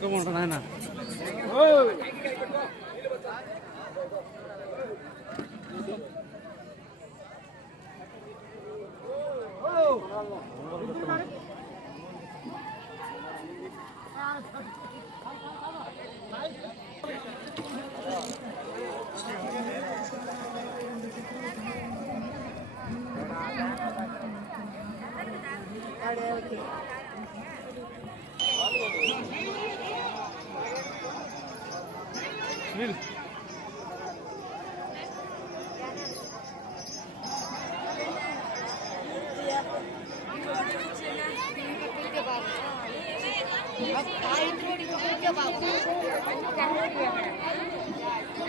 పక్కగా ఉంటాను ఆయన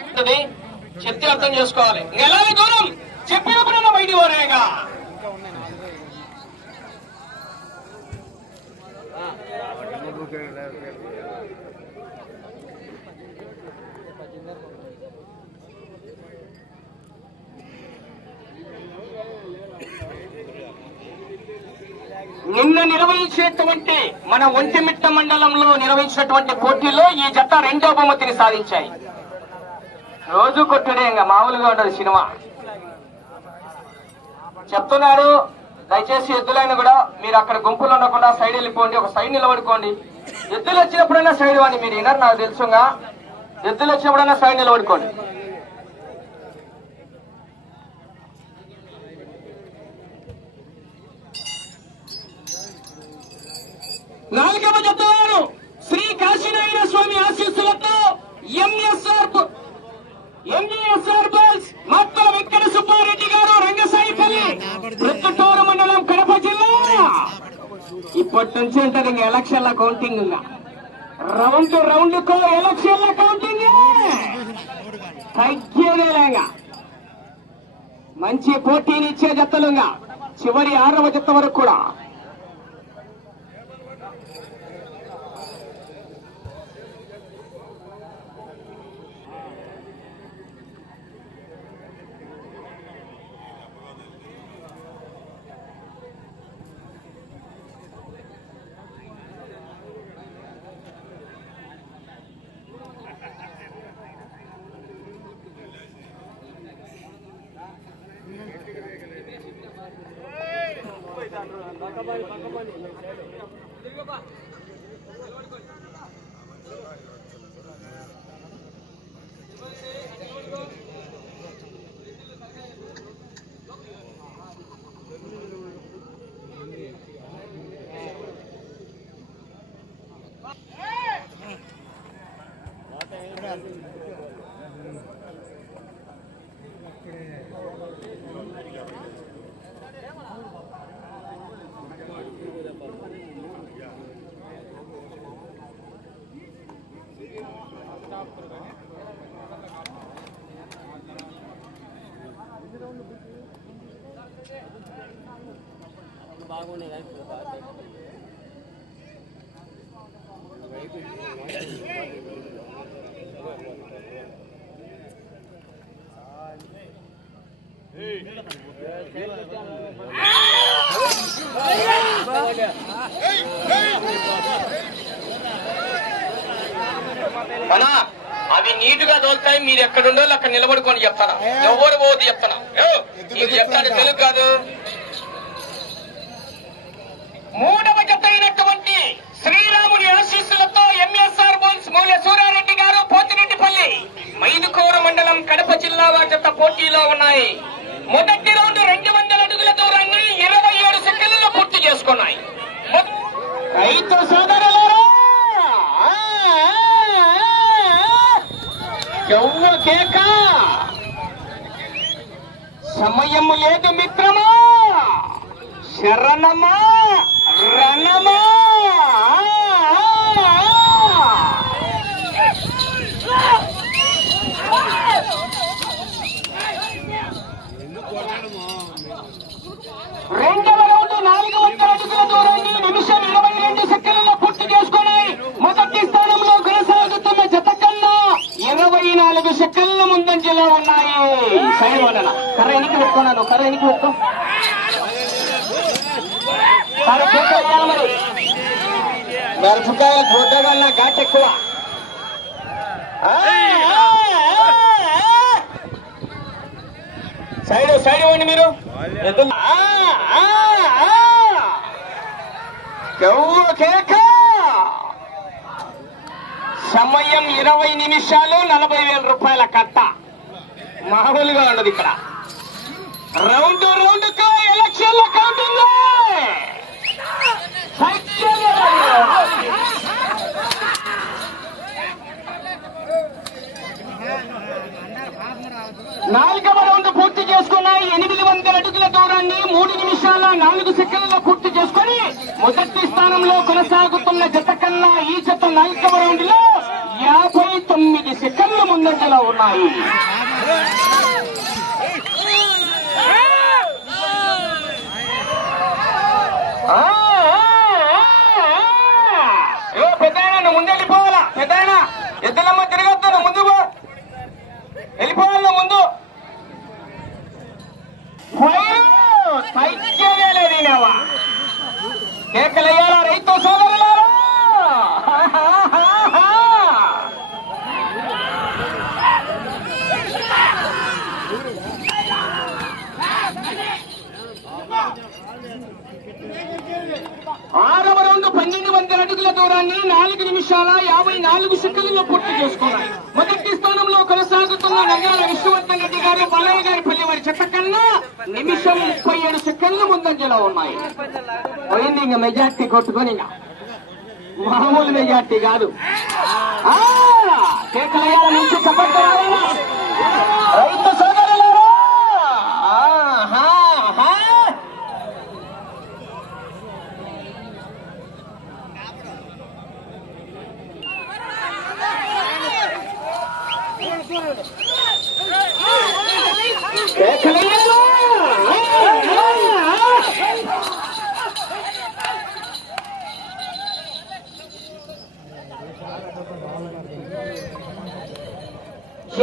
ఉంటుంది. చెప్తే అర్థం చేసుకోవాలి. ఇంకా ఎలాగే దూరం? చెప్పినప్పుడన్నా బయటికి పోరేగా నిన్న నిర్వహించేటువంటి మన ఒంటిమిట్ట మండలంలో నిర్వహించినటువంటి పోటీలో ఈ జట్ట రెండో బహుమతిని సాధించాయి. రోజు కొట్టుడే ఇంకా మామూలుగా ఉండదు సినిమా. చెప్తున్నారు దయచేసి ఎద్దులైన కూడా మీరు అక్కడ గుంపులు ఉండకుండా సైడ్ వెళ్ళిపోండి ఒక సైడ్ నిలబడుకోండి. ఎద్దులు వచ్చినప్పుడైనా సైడ్ అని మీరు వినరు నాకు తెలుసుగా. ఎద్దులు వచ్చినప్పుడైనా సైడ్ నిలబడుకోండి. నాలుగవ చెప్తున్నారు శ్రీ కాశీనారాయణ స్వామి ఆశీస్సులతో ఎంఎస్ఆర్ ఎంఈఎస్ఆర్ బాల్స్ మొత్తం వెంకట సుబ్బారెడ్డి గారు రంగసాయిపల్లి ప్రొద్దుటూరు మండలం కడప జిల్లా. ఇప్పటి నుంచి ఉంటుంది ఇంకా ఎలక్షన్ల కౌంటింగ్ ఇంకా. రౌండ్ రౌండ్ కో ఎలక్షన్ల కౌంటింగ్. తగ్గేదేలేగా మంచి పోటీని ఇచ్చే జత్తలుగా చివరి ఆరవ జత్త వరకు కూడా. Thank you. మన అవి నీట్గా దోస్తాయి మీరు ఎక్కడుండో అక్కడ నిలబడుకొని చెప్తారా ఎవరు పోదు చెప్తారా చెప్తాడు తెలుగు కాదు మూడవ జత అయినటువంటి శ్రీరాముని ఆశీస్సులతో ఎంఎస్ఆర్ బోల్స్ మూల్య సూరారెడ్డి గారు పోతిరెడ్డిపల్లి మైదుకూరు మండలం కడప జిల్లా పోటీలో ఉన్నాయి. మొదటి రౌండ్ రెండు వందల అడుగుల దూరాన్ని ఇరవై ఏడు సెకండ్లలో పూర్తి చేసుకున్నాయి. మొద- రైతు సోదరులారా! కేక? సమయము లేదు మిత్రమా? శరణమా? రణమా? సెకండ్ల ముందంజలో ఉన్నాయి. సైడ్ వలన కర్ర ఎనికి పెట్టుకున్నాను కర్ర ఎనికి పెట్టుకో. ఘాట్ ఎక్కువ. సైడ్ సైడ్ ఇవ్వండి మీరు. గవ్వ కేక? సమయం ఇరవై నిమిషాలు నలభై వేల రూపాయల కట్ట. మామూలుగా ఉండదు ఇక్కడ. రౌండ్ రౌండ్కు ఎలక్షన్ కౌంటింగ్ నాలుగవ రౌండ్ పూర్తి చేసుకున్న ఎనిమిది వందల అడుగుల దూరాన్ని మూడు నిమిషాల నాలుగు సెకండ్లలో పూర్తి చేసుకొని మొదటి స్థానంలో కొనసాగుతున్న జత కన్నా ఈ జత నాలుగవ రౌండ్లో యాభై తొమ్మిది సెకండ్లు ముందంజలో ఉన్నాయి. పెద్ద ముందెళ్ళిపోవాలా? పెద్ద ఆ. ఏ పెద్దాయన నువ్వు ముందు వెళ్ళిపోవాలా పెద్దాయన ఎద్దులమ్మ తిరగద్దు నువ్వు ముందు పో వెళ్ళిపోవాలి నువ్వు ముందు సైక్యవేలేదినవా కేకలయ్యాలా రైతు సోదరులారా ఆరవ రౌండ్ పన్నెండు వందల అడుగుల దూరాన్ని నాలుగు యాభై నాలుగు సెకండ్లలో పూర్తి చేసుకున్నాయి. మొదటి స్థానంలో కొనసాగుతున్న నంగాల విశ్వవర్ధన్ రెడ్డి గారు బాలయ్య గారి పల్లె వారి చెత్త కన్నా నిమిషం ముప్పై ఏడు సెకండ్లు ముందంజలో ఉన్నాయి. పోయింది ఇంకా మెజార్టీ కొట్టుకొని మామూలు మెజార్టీ కాదు. ఆ, కేకలయ్యాల నుంచి చెప్పండి.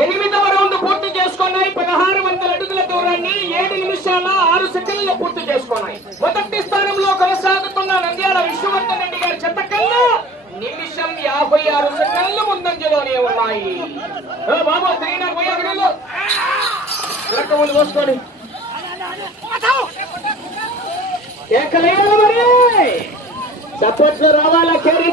ఎనిమిదవ రౌండ్ పూర్తి చేసుకున్నాయి. పదహారు వందల అడుగుల దూరాన్ని ఏడు నిమిషాల ఆరు సెకండ్లు పూర్తి చేసుకున్నాయి. మొదటి స్థానంలో కొనసాగుతున్న నంద్యాల విష్ణువర్ధన్ రెడ్డి గారి చెత్త కన్నా నిమిషం యాభై ఆరు సెకండ్లు ముందంజలోనే ఉన్నాయి. ఏ బాబు త్రీనర్ పోయి అడుగులు ఇరకములు పోసుకోండి కేకలేయాలి మరి. చప్పట్లు రావాలా కేరీ